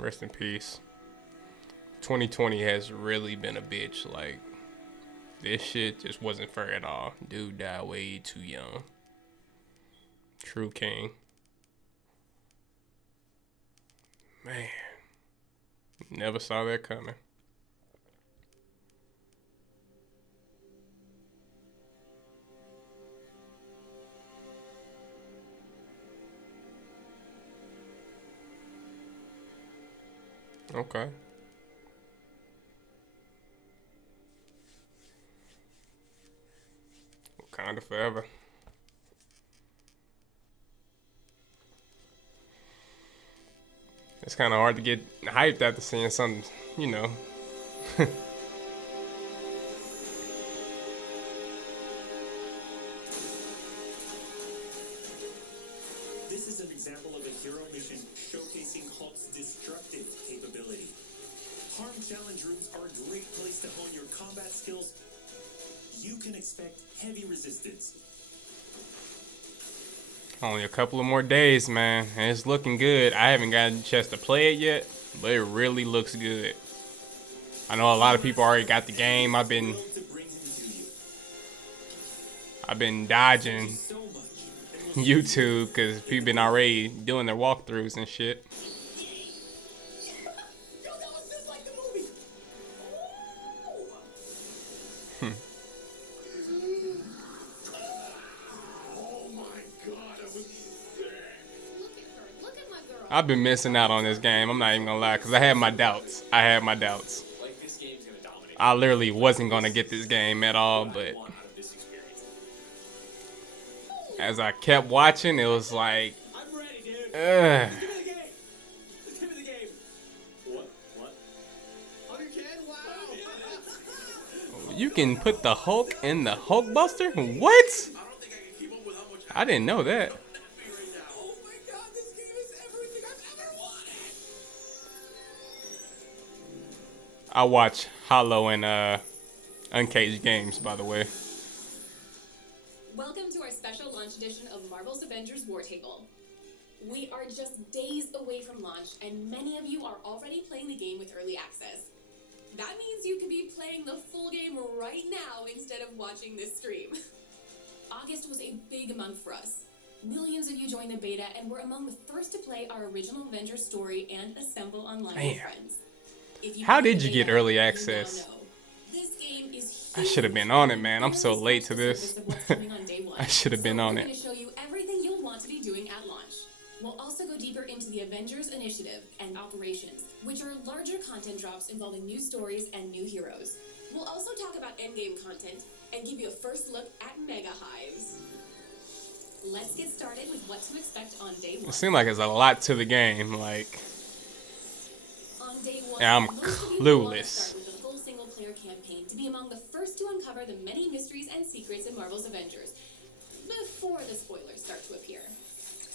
Rest in peace. 2020 has really been a bitch. Like, this shit just wasn't fair at all. Dude died way too young. True king. Man. Never saw that coming. Okay. Wakanda forever. It's kind of hard to get hyped after seeing something, you know. This is an example of a hero mission showcasing Hulk's destructive capability. Harm challenge rooms are a great place to hone your combat skills. You can expect heavy resistance. Only a couple of more days, man, and it's looking good. I haven't gotten a chance to play it yet, but it really looks good. I know a lot of people already got the game. I've been dodging YouTube because people been already doing their walkthroughs and shit. I've been missing out on this game. I'm not even gonna lie, because I had my doubts. I literally wasn't gonna get this game at all, but as I kept watching, it was like, ugh. You can put the Hulk in the Hulk Buster? What? I didn't know that. I watch Hollow and Uncaged Games, by the way. Welcome to our special launch edition of Marvel's Avengers War Table. We are just days away from launch, and many of you are already playing the game with early access. That means you could be playing the full game right now instead of watching this stream. August was a big month for us. Millions of you joined the beta and were among the first to play our original Avengers story and assemble online with friends. How did you get early access? I should have been on it, man. I'm so late to this. I should have been on it. We're going to show you everything you'll want to be doing at launch. We'll also go deeper into the Avengers Initiative and Operations, which are larger content drops involving new stories and new heroes. We'll also talk about endgame content and give you a first look at Mega Hives. Let's get started with what to expect on day one. It seems like there's a lot to the game, like... Day one, yeah, I'm clueless. Start with a full single-player campaign to be among the first to uncover the many mysteries and secrets in Marvel's Avengers before the spoilers start to appear.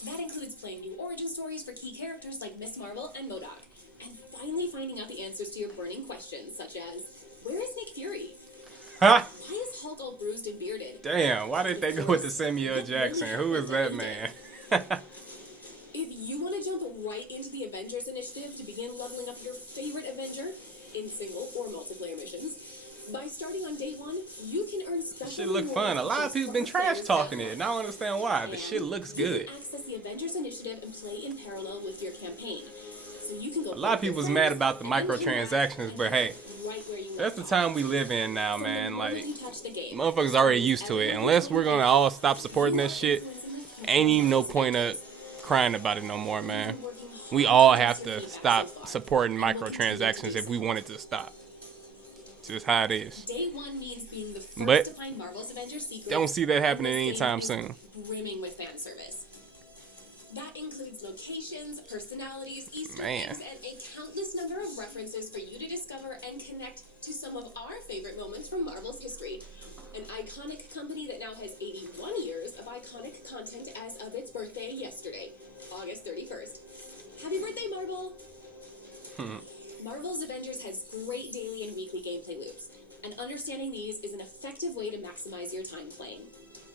That includes playing new origin stories for key characters like Miss Marvel and MODOK, and finally finding out the answers to your burning questions, such as, where is Nick Fury? Why is Hulk all bruised and bearded? Damn, why did they go with the Samuel Jackson? Who is that man? If you want to jump right into the Avengers Initiative to begin leveling up your favorite Avenger in single or multiplayer missions, by starting on day one, you can earn special Shit look fun. A lot of people been trash talking it, and I don't understand why. The shit looks good. You can access the Avengers Initiative and play in parallel with your campaign. So you can go. A lot of people's mad about the microtransactions, but hey, that's the time we live in now, man. Like, motherfuckers already used to it. Unless we're gonna all stop supporting that shit, ain't even no point of crying about it no more, man. We all have to stop supporting microtransactions if we want it to stop. It's just how it is. Day one means being the first But to find Marvel's Avengers secrets. Don't see that happening anytime soon. Brimming with fan service. That includes locations, personalities, Easter Man. eggs, and a countless number of references for you to discover and connect to some of our favorite moments from Marvel's history. An iconic company that now has 81 years of iconic content as of its birthday yesterday, August 31st. Happy birthday, Marvel! Marvel's Avengers has great daily and weekly gameplay loops, and understanding these is an effective way to maximize your time playing.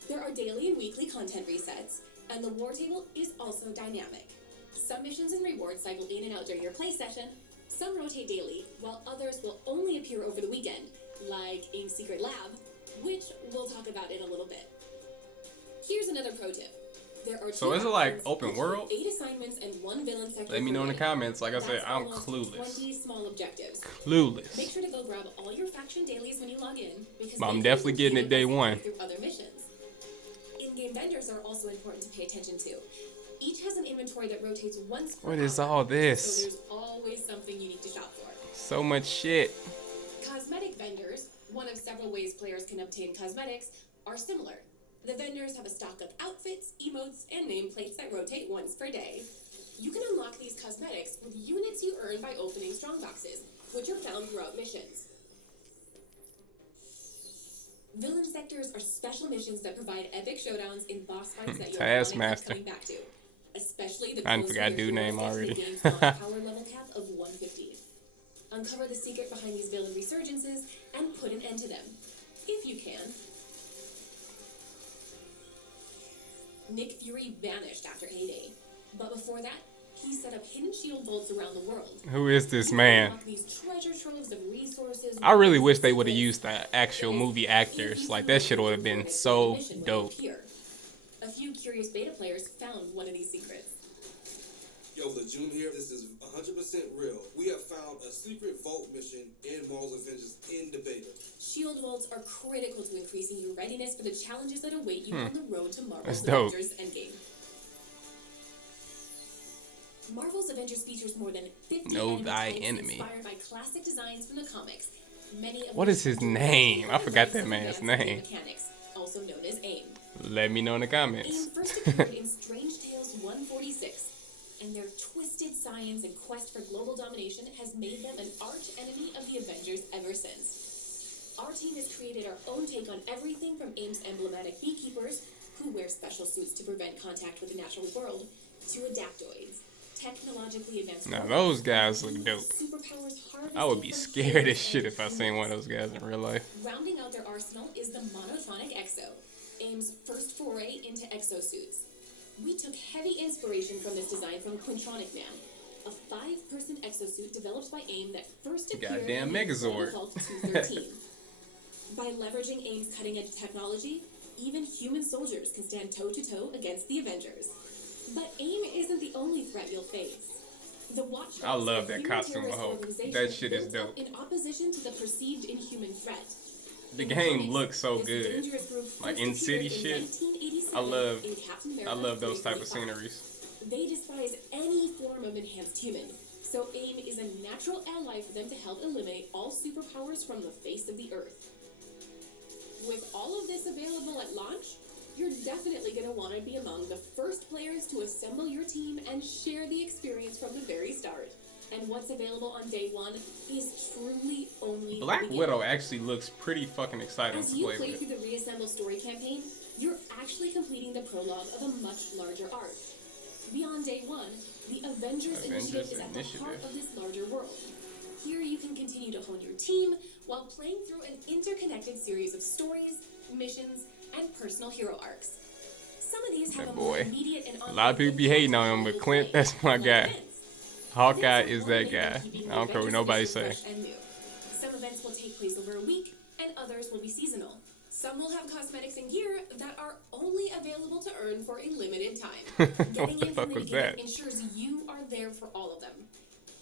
There are daily and weekly content resets, and the war table is also dynamic. Some missions and rewards cycle in and out during your play session. Some rotate daily, while others will only appear over the weekend, like AIM's Secret Lab, which we'll talk about in a little bit. Here's another pro tip. There are So is it like open world? 8 assignments and 1 villain sector. Let me know in the comments. Like I said, That's I'm almost clueless. 20 small objectives. Clueless. Make sure to go grab all your faction dailies when you log in, because But I'm they definitely can getting it day continue one. through other missions. In-game vendors are also important to pay attention to. Each has an inventory that rotates once per What is hour, all so this? there's always something you need to shop for. So much shit. Cosmetic vendors, one of several ways players can obtain cosmetics, are similar. The vendors have a stock of outfits, emotes, and nameplates that rotate once per day. You can unlock these cosmetics with units you earn by opening strongboxes, which are found throughout missions. Villain sectors are special missions that provide epic showdowns in boss fights that you'll Taskmaster. coming back to. Especially the I close forgot to dude your name heroes already. get to the game's power level cap of 150. Uncover the secret behind these villain resurgences and put an end to them, if you can. Nick Fury vanished after Heyday, but before that, he set up hidden shield vaults around the world. Who is this man? These treasure troves of resources. I really wish they would have used the actual movie actors. Like that shit would have been so dope. A few curious beta players found one of these secrets. Yo, the June here, this is 100% real. We have found a secret vault mission in Marvel's Avengers in the beta. Shield vaults are critical to increasing your readiness for the challenges that await you on the road to Marvel's That's dope. Avengers Endgame. Marvel's Avengers features more than 50 Know enemy thy types enemy. inspired by classic designs from the comics. Many of What which is his feature name? I real forgot that life man's advanced name. mechanics, also known as AIM. Let me know in the AIM comments. first appeared in Strange Tales 146, and their twisted science and quest for global domination has made them an arch enemy of the Avengers ever since. Our team has created our own take on everything from AIM's emblematic beekeepers, who wear special suits to prevent contact with the natural world, to adaptoids, technologically advanced. Now those guys look dope. Superpowers I would harvested be from scared as humans shit and if I seen one of those guys in real life. Rounding out their arsenal is the monotronic Exo, AIM's first foray into exosuits. We took heavy inspiration from this design from Quintronic Man, a 5-person exosuit developed by AIM that first appeared Goddamn in Megazord. Vault 213. By leveraging AIM's cutting-edge technology, even human soldiers can stand toe-to-toe against the Avengers. But AIM isn't the only threat you'll face. The Watchdogs, I love a that human costume terrorist Hulk. organization That shit is built up dope. in opposition to the perceived inhuman threat. The In game comics, looks so this good. dangerous group Like first in-city appeared shit. in 1987 I love in Captain I America love those type of 2025. sceneries. They despise any form of enhanced human, so AIM is a natural ally for them to help eliminate all superpowers from the face of the earth. With all of this available at launch, you're definitely going to want to be among the first players to assemble your team and share the experience from the very start. And what's available on day one is truly only the Black beginning. Widow actually looks pretty fucking exciting As to you play play with. through the Reassemble story campaign, you're actually completing the prologue of a much larger arc. Beyond day one, the Avengers Initiative is at the heart of this larger world. Here you can continue to hone your team while playing through an interconnected series of stories, missions, and personal hero arcs. Some of these have That a more boy. immediate and A lot of people be hating on him, but Clint, that's my guy. Hawkeye is that guy. I don't care what nobody say. Some events will take place over a week, and others will be seasonal. Some will have cosmetics and gear that are only available to earn for a limited time. Getting the in fuck from the was beginning that? ensures you are there for all of them.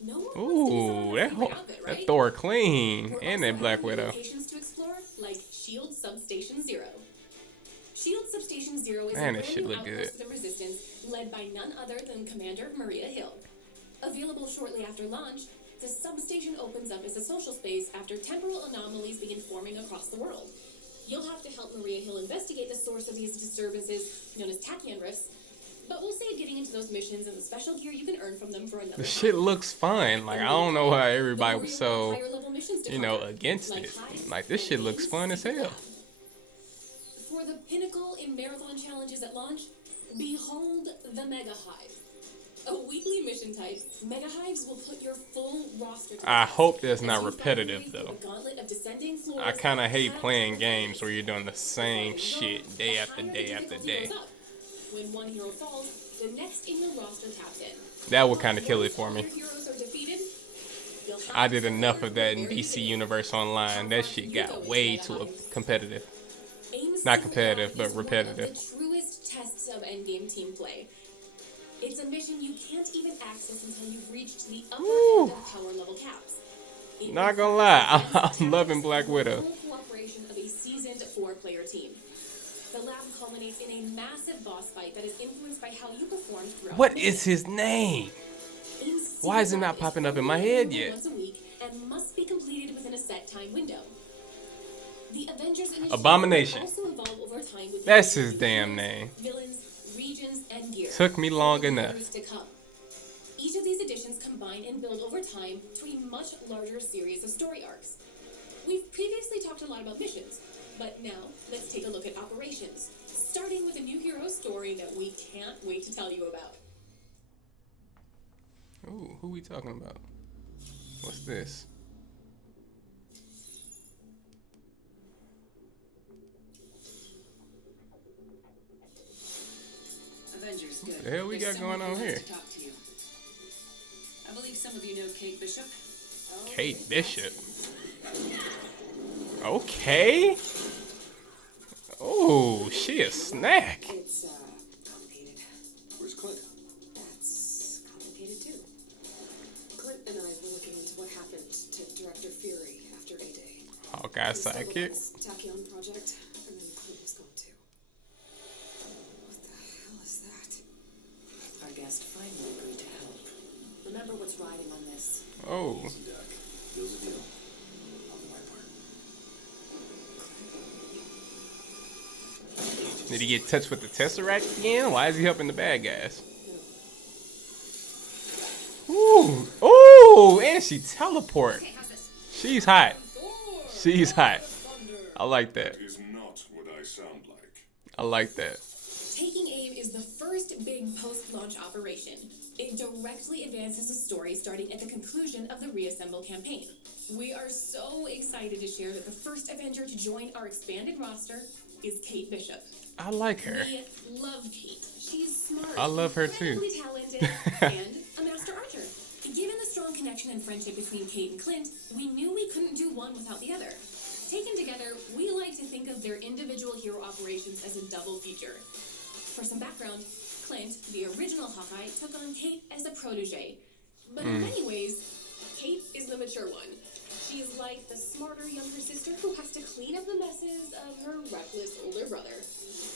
No one Ooh, wants to miss out on that a outfit, that right? Thor clean, We're and also that Black having new Widow. locations to explore, like Shield Substation Zero. Shield Substation Zero is Man, a that brand shit new look outpost good. of the Resistance, led by none other than Commander Maria Hill. Available shortly after launch, the substation opens up as a social space after temporal anomalies begin forming across the world. You'll have to help Maria Hill investigate the source of these disturbances, known as tachyon rifts, but we'll save getting into those missions and the special gear you can earn from them for another The time. shit looks fun. Like I don't know why everybody was Then we'll so, have higher-level missions to you know, conquer, against like it. Hive Like this and shit looks AIM's fun as Secret hell. Lab. For the pinnacle in marathon challenges at launch, behold the Mega Hive. A weekly mission type, Mega Hives will put your full roster to I test hope that's as not you fight repetitive, your way through though. the gauntlet of descending floors, I kind of hate battles, playing and games where fights. you're doing the same shit day after day after day. When one hero falls, the next in your roster taps in. That would kind of kill it for me. Your heroes are defeated, you'll have I did to enough of that learn in very DC quickly Universe Online. That shit got way too competitive. Not competitive, but repetitive. It's one of the truest tests of endgame team play. It's a mission you can't even access until you've reached the upper end of power level caps. Not gonna lie, I'm loving Black Widow. The cooperation of a seasoned 4-player team. The lab culminates in a massive boss fight that is influenced by how you perform throughout. What is his name? Why is it not popping up in my head yet? Once a week and must be completed within a set time window. The Avengers initiative Abomination. also evolve over time with That's his damn name. villains, regions, and gear. Took me long for enough. years to come. Each of these additions combine and build over time to a much larger series of story arcs. We've previously talked a lot about missions, but now let's take a look at operations, starting with a new hero story that we can't wait to tell you about. Ooh, who we talking about? What's this? Avengers, good. What the hell we There's got going someone on who here? wants to talk to you. I believe some of you know Kate Bishop. Kate Bishop. Okay. Oh, she a snack. It's complicated. Where's Clint? That's complicated too. Clint and I were looking into what happened to Director Fury after A-Day. Hawkeye sidekick. Tachyon project, and then Clint was gone too. What the hell is that? Our guest finally agreed to help. Remember what's riding on this. Oh, Easy, Doc. Deal's a deal. I'll do my part. did he get touched with the Tesseract again? Why is he helping the bad guys? Ooh, ooh, and she teleport. Okay, how's this? She's hot. She's hot. I like that. Is not what I sound like. I like that. Taking Aim is the first big post-launch operation. It directly advances the story starting at the conclusion of the Reassemble campaign. We are so excited to share that the first Avenger to join our expanded roster is Kate Bishop. I like her. We love Kate. She's smart. I love her too. incredibly talented, and a master archer. Given the strong connection and friendship between Kate and Clint, we knew we couldn't do one without the other. Taken together, we like to think of their individual hero operations as a double feature. For some background, Clint, the original Hawkeye, took on Kate as a protege. But in many ways, Kate is the mature one. She's like the smarter younger sister who has to clean up the messes of her reckless older brother.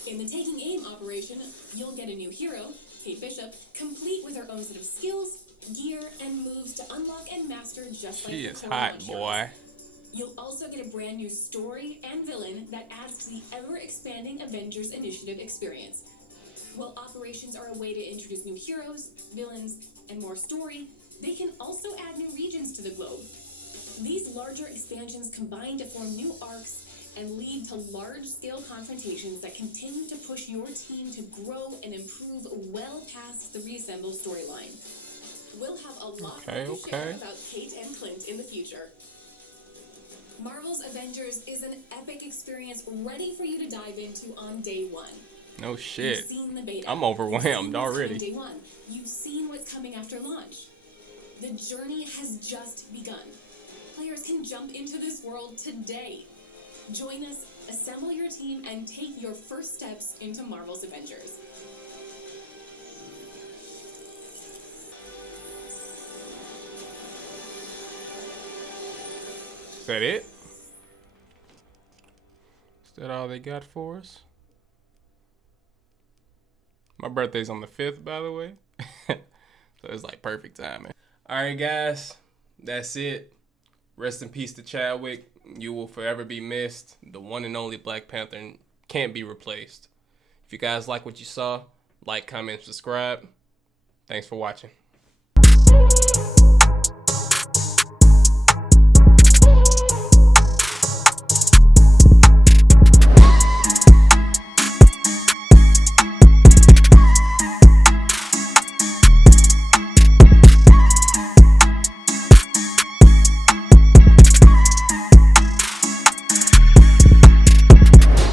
In the Taking Aim operation, you'll get a new hero, Kate Bishop, complete with her own set of skills, gear, and moves to unlock and master just like She the is core hot, launch boy. heroes. You'll also get a brand new story and villain that adds to the ever-expanding Avengers Initiative experience. While operations are a way to introduce new heroes, villains, and more story, they can also add new regions to the globe. These larger expansions combine to form new arcs and lead to large-scale confrontations that continue to push your team to grow and improve well past the Reassemble storyline. We'll have a lot more to share about Kate and Clint in the future. Marvel's Avengers is an epic experience ready for you to dive into on day one. No shit. You've seen the beta. I'm overwhelmed You've seen what's already. coming Day one. You've seen what's coming after launch. The journey has just begun. Players can jump into this world today. Join us, assemble your team, and take your first steps into Marvel's Avengers. Is that it? Is that all they got for us? My birthday's on the 5th, by the way. So it's like perfect timing. Alright, guys. That's it. Rest in peace to Chadwick. You will forever be missed. The one and only Black Panther can't be replaced. If you guys like what you saw, like, comment, subscribe. Thanks for watching.